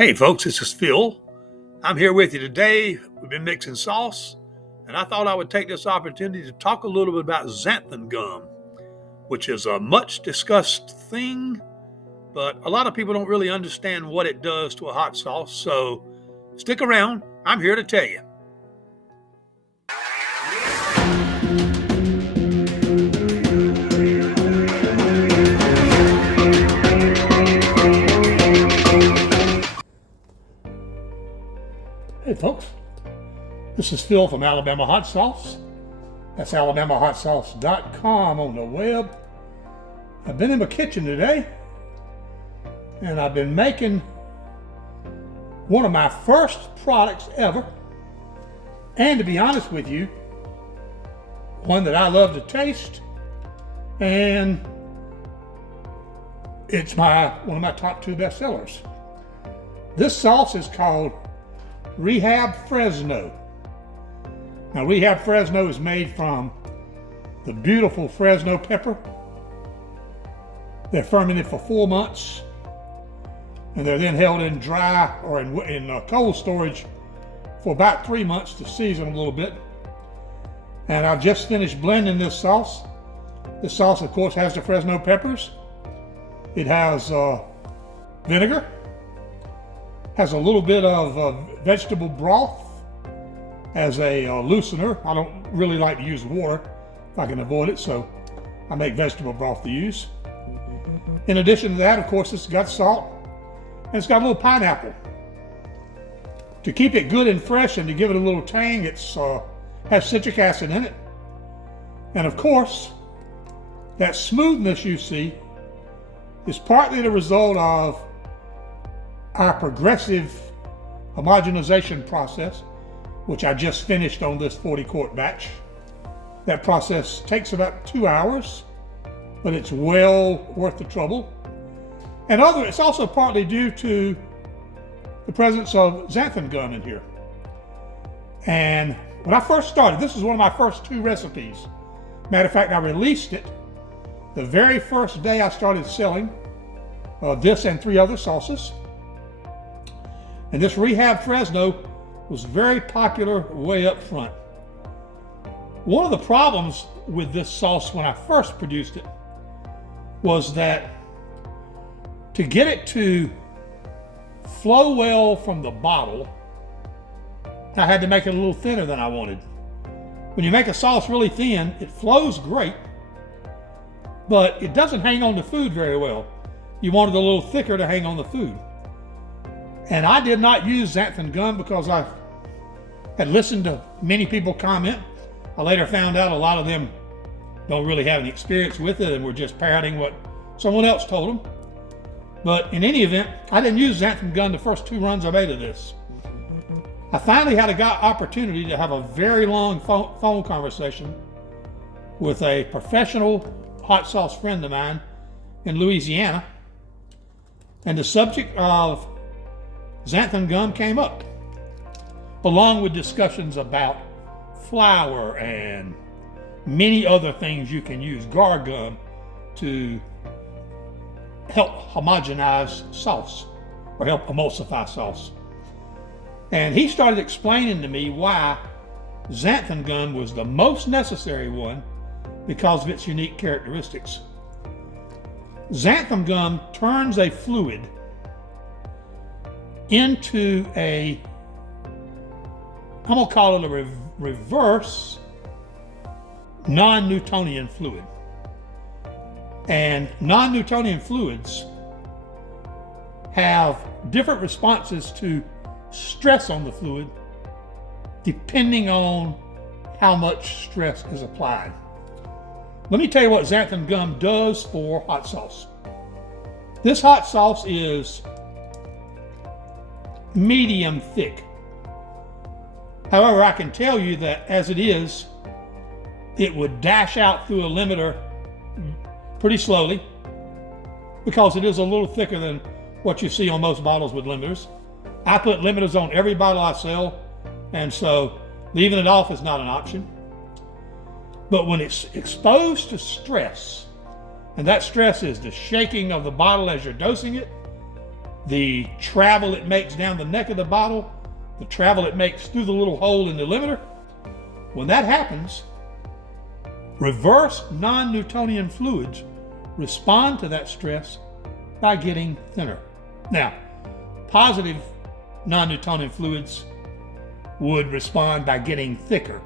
Hey folks, this is Phil. I'm here with you today. We've been mixing sauce, and I thought I would take this opportunity to talk a little bit about xanthan gum, which is a much discussed thing, but a lot of people don't really understand what it does to a hot sauce. So stick around. I'm here to tell you. Hey folks, this is Phil from Alabama Hot Sauce. That's alabamahotsauce.com on the web. I've been in my kitchen today, and I've been making one of my first products ever, and to be honest with you, one that I love to taste, and it's one of my top 2 bestsellers. This sauce is called Rehab Fresno. Now, Rehab Fresno is made from the beautiful Fresno pepper. They're fermented for 4 months, and they're then held in dry or in cold storage for about 3 months to season a little bit. And I've just finished blending this sauce. This sauce, of course, has the Fresno peppers. It has vinegar, has a little bit of vegetable broth as a loosener. I don't really like to use water if I can avoid it, so I make vegetable broth to use. In addition to that, of course, it's got salt, and it's got a little pineapple. To keep it good and fresh and to give it a little tang, it's has citric acid in it. And of course, that smoothness you see is partly the result of our progressive homogenization process, which I just finished on this 40-quart batch. That process takes about 2 hours, but it's well worth the trouble. And it's also partly due to the presence of xanthan gum in here. And when I first started, this is one of my first 2 recipes. Matter of fact, I released it the very first day I started selling this and 3 other sauces. And this Rehab Fresno was very popular way up front. One of the problems with this sauce when I first produced it was that to get it to flow well from the bottle, I had to make it a little thinner than I wanted. When you make a sauce really thin, it flows great, but it doesn't hang on to food very well. You wanted a little thicker to hang on the food. And I did not use xanthan gum because I had listened to many people comment. I later found out a lot of them don't really have any experience with it and were just parroting what someone else told them. But in any event, I didn't use xanthan gum the first 2 runs I made of this. I finally had an opportunity to have a very long phone conversation with a professional hot sauce friend of mine in Louisiana, and the subject of xanthan gum came up, along with discussions about flour and many other things you can use guar gum to help homogenize sauce or help emulsify sauce. And he started explaining to me why xanthan gum was the most necessary one because of its unique characteristics. Xanthan gum turns a fluid into I'm gonna call it a reverse non-Newtonian fluid. And non-Newtonian fluids have different responses to stress on the fluid depending on how much stress is applied. Let me tell you what xanthan gum does for hot sauce. This hot sauce is medium thick. However, I can tell you that as it is, it would dash out through a limiter pretty slowly because it is a little thicker than what you see on most bottles with limiters. I put limiters on every bottle I sell, and so leaving it off is not an option. But when it's exposed to stress, and that stress is the shaking of the bottle as you're dosing it, the travel it makes down the neck of the bottle, the travel it makes through the little hole in the limiter, when that happens, reverse non-Newtonian fluids respond to that stress by getting thinner. Now, positive non-Newtonian fluids would respond by getting thicker.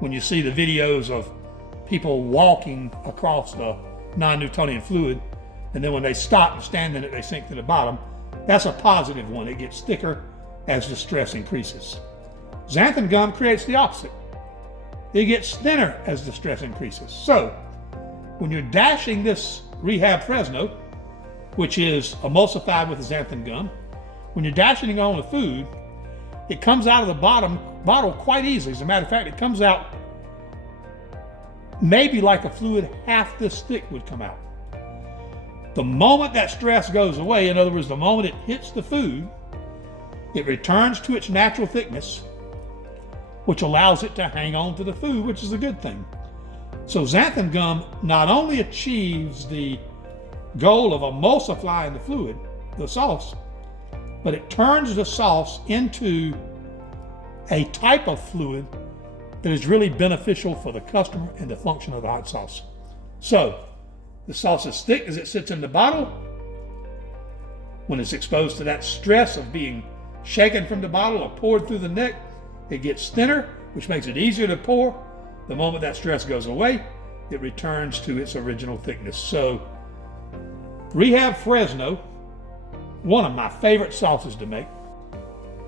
When you see the videos of people walking across the non-Newtonian fluid, and then when they stop and stand in it, they sink to the bottom, that's a positive one. It gets thicker as the stress increases. Xanthan gum creates the opposite. It gets thinner as the stress increases. So, when you're dashing this Rehab Fresno, which is emulsified with xanthan gum, when you're dashing it on the food, it comes out of the bottle quite easily. As a matter of fact, it comes out maybe like a fluid half this thick would come out. The moment that stress goes away, in other words, the moment it hits the food, it returns to its natural thickness, which allows it to hang on to the food, which is a good thing. So xanthan gum not only achieves the goal of emulsifying the fluid, the sauce, but it turns the sauce into a type of fluid that is really beneficial for the customer and the function of the hot sauce. So, the sauce is thick as it sits in the bottle. When it's exposed to that stress of being shaken from the bottle or poured through the neck, it gets thinner, which makes it easier to pour. The moment that stress goes away, it returns to its original thickness. So, Rehab Fresno, one of my favorite sauces to make,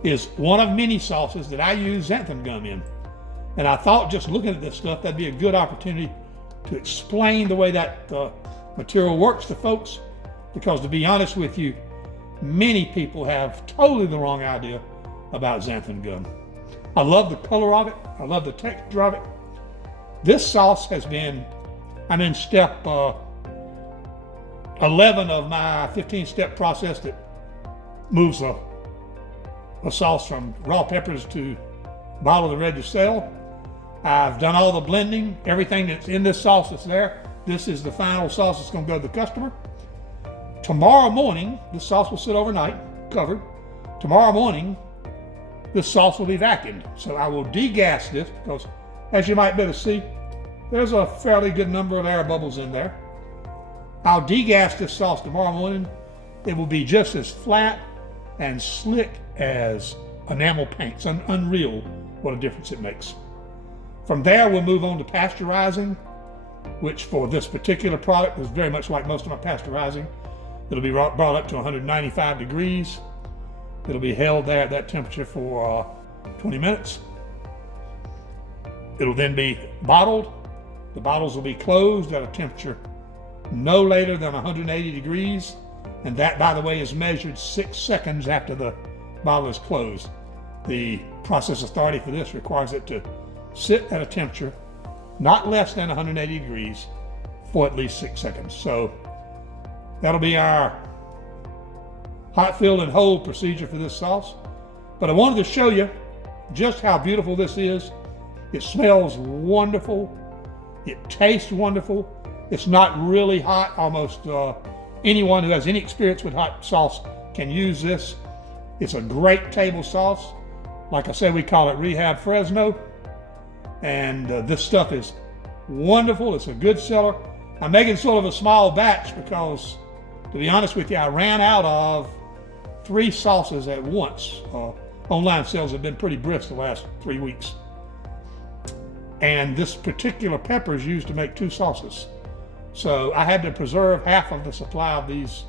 is one of many sauces that I use xanthan gum in. And I thought, just looking at this stuff, that'd be a good opportunity to explain the way that material works to folks, because to be honest with you, many people have totally the wrong idea about xanthan gum. I love the color of it. I love the texture of it. This sauce has been, I'm in step 11 of my 15-step process that moves a sauce from raw peppers to bottle and ready to sell. I've done all the blending. Everything that's in this sauce is there. This is the final sauce that's going to go to the customer. Tomorrow morning, this sauce will sit overnight, covered. Tomorrow morning, this sauce will be vacuumed. So I will degas this because, as you might better see, there's a fairly good number of air bubbles in there. I'll degas this sauce tomorrow morning. It will be just as flat and slick as enamel paint. It's unreal what a difference it makes. From there, we'll move on to pasteurizing, which for this particular product is very much like most of my pasteurizing. It'll be brought up to 195 degrees. It'll be held there at that temperature for 20 minutes. It'll then be bottled. The bottles will be closed at a temperature no later than 180 degrees. And that, by the way, is measured 6 seconds after the bottle is closed. The process authority for this requires it to sit at a temperature not less than 180 degrees for at least 6 seconds. So that'll be our hot fill and hold procedure for this sauce. But I wanted to show you just how beautiful this is. It smells wonderful. It tastes wonderful. It's not really hot. Almost anyone who has any experience with hot sauce can use this. It's a great table sauce. Like I said, we call it Rehab Fresno. And this stuff is wonderful. It's a good seller. I'm making sort of a small batch because, to be honest with you, I ran out of 3 sauces at once. Online sales have been pretty brisk the last 3 weeks. And this particular pepper is used to make 2 sauces. So I had to preserve half of the supply of these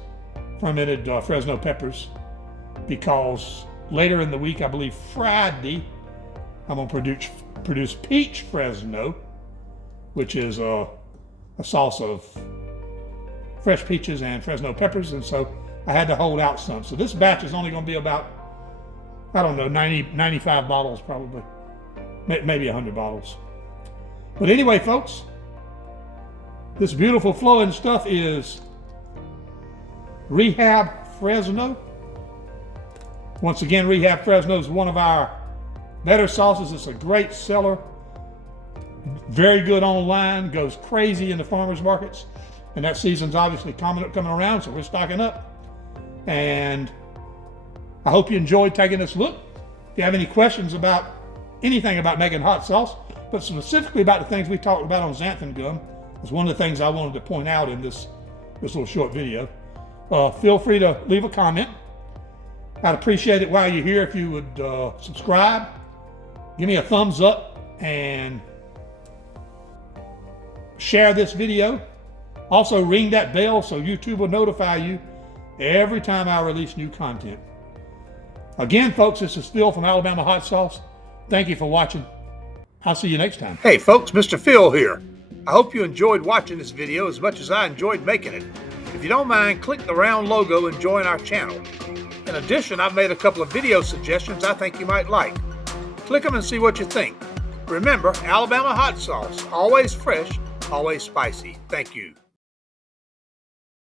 fermented Fresno peppers because later in the week, I believe Friday, I'm going to produce peach Fresno, which is a sauce of fresh peaches and Fresno peppers, and so I had to hold out some. So this batch is only going to be about, I don't know, 95 bottles probably, maybe 100 bottles. But anyway, folks, this beautiful flowing stuff is Rehab Fresno. Once again, Rehab Fresno is one of our better sauces. It's a great seller, very good online, goes crazy in the farmers markets, and that season's obviously coming around, so we're stocking up. And I hope you enjoyed taking this look. If you have any questions about anything about making hot sauce, but specifically about the things we talked about on xanthan gum, is one of the things I wanted to point out in this little short video. Feel free to leave a comment. I'd appreciate it while you're here if you would subscribe, give me a thumbs up, and share this video. Also ring that bell so YouTube will notify you every time I release new content. Again, folks, this is Phil from Alabama Hot Sauce. Thank you for watching. I'll see you next time. Hey folks, Mr. Phil here. I hope you enjoyed watching this video as much as I enjoyed making it. If you don't mind, click the round logo and join our channel. In addition, I've made a couple of video suggestions I think you might like. Click them and see what you think. Remember, Alabama Hot Sauce, always fresh, always spicy. Thank you.